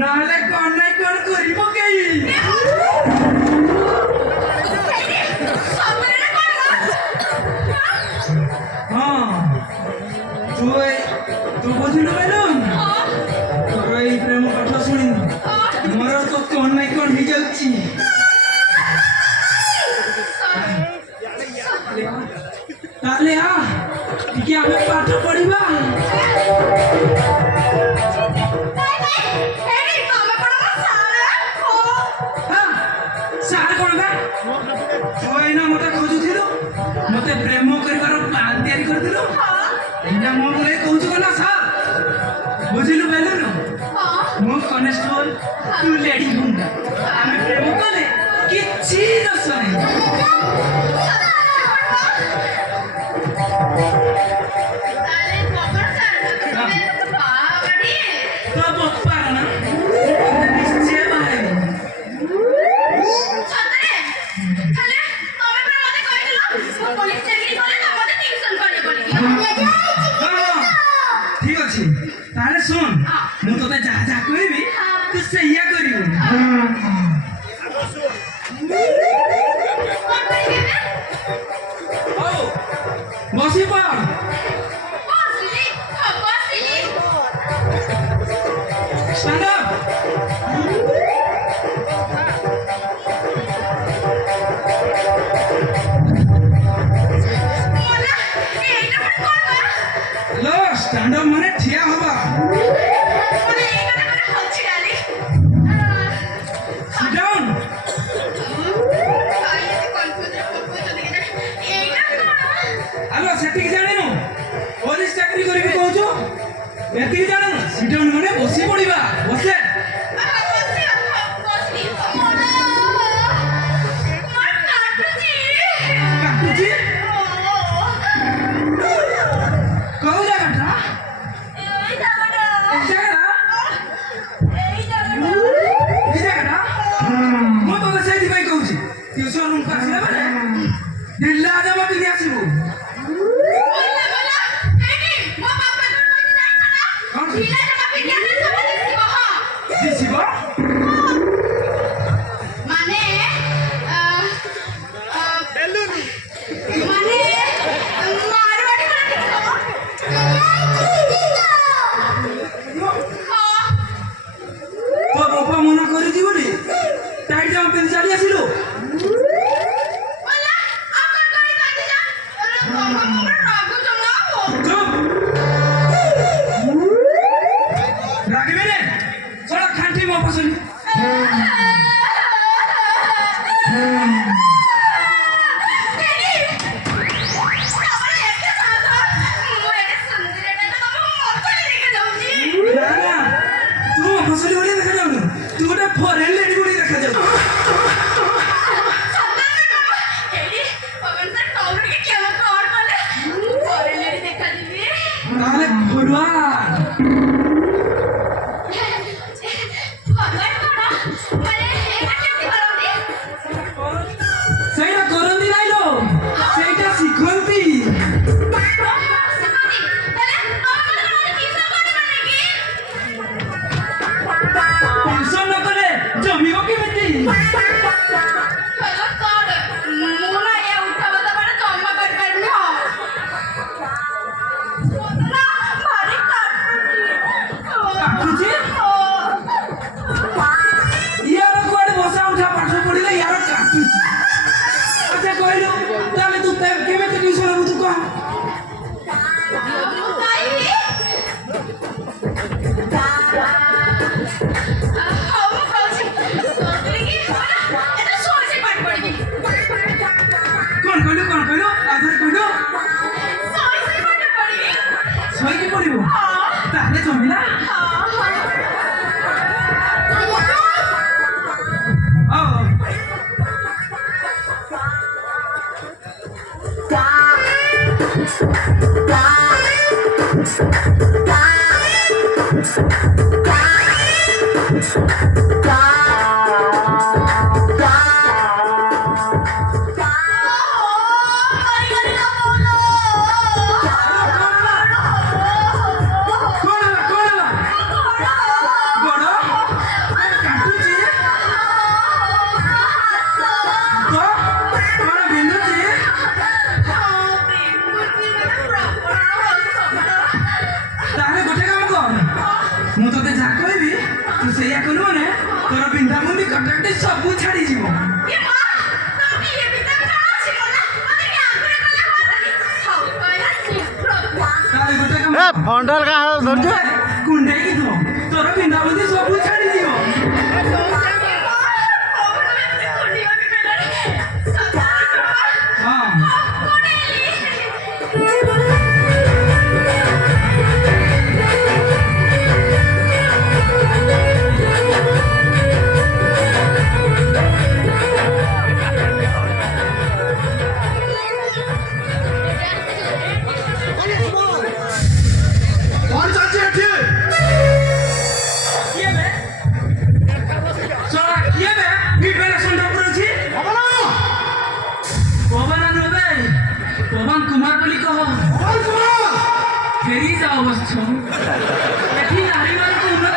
নাহলে কন্যাই কর করিব কেই তু বুঝিলু ম্যাডাম তোর এই প্রেম কথা শুনি মোর তো কন্যাই কর হয়ে যাচ্ছি তাহলে ଟିକେ ଆମେ ପାଠ ପଢିବା মতে খোঁজুছিল মতে প্রেম করিবার প্লান তৈরি করছিল এইটা মো বলে কହୁଛୁ না স্যার বুঝিলু বেলুন মো কনস্টেবল তু লেডি গুন্ডা আমি প্রেম কলে କିଛି ଦୋଷ ନାହିଁ ঠিক আছে তাহলে শুন মু তোতে যাহা যাহা কইবি তু সেইয়া করিবু বসি পড় স্ট্যান্ড আপ लो स्टैंड अप माने ठिया हवा माने এইটা মানে হচ্ছে গালি সিট ডাউন আইতে কনফিউজ করবো তো দেখে এইটা আলো সেটিং জানেনো পুলিশ চাকরি করিবি কହୁଛୁ এতি জানেনো সিট ডাউন মানে বসি পড়িবা বসে pendal का हाल धरछ कुंडे की तो तोर बिंदा बंदी सब छाड़ी दियो हां कौन चाची हटिए किए बे सोला किए बे बिबेला संडा पुरछि अबला पवन अनुबे पवन कुमार बोली कहो कौन कुमार फेरी जाओ बस छो एठी नारी मान को उन्नत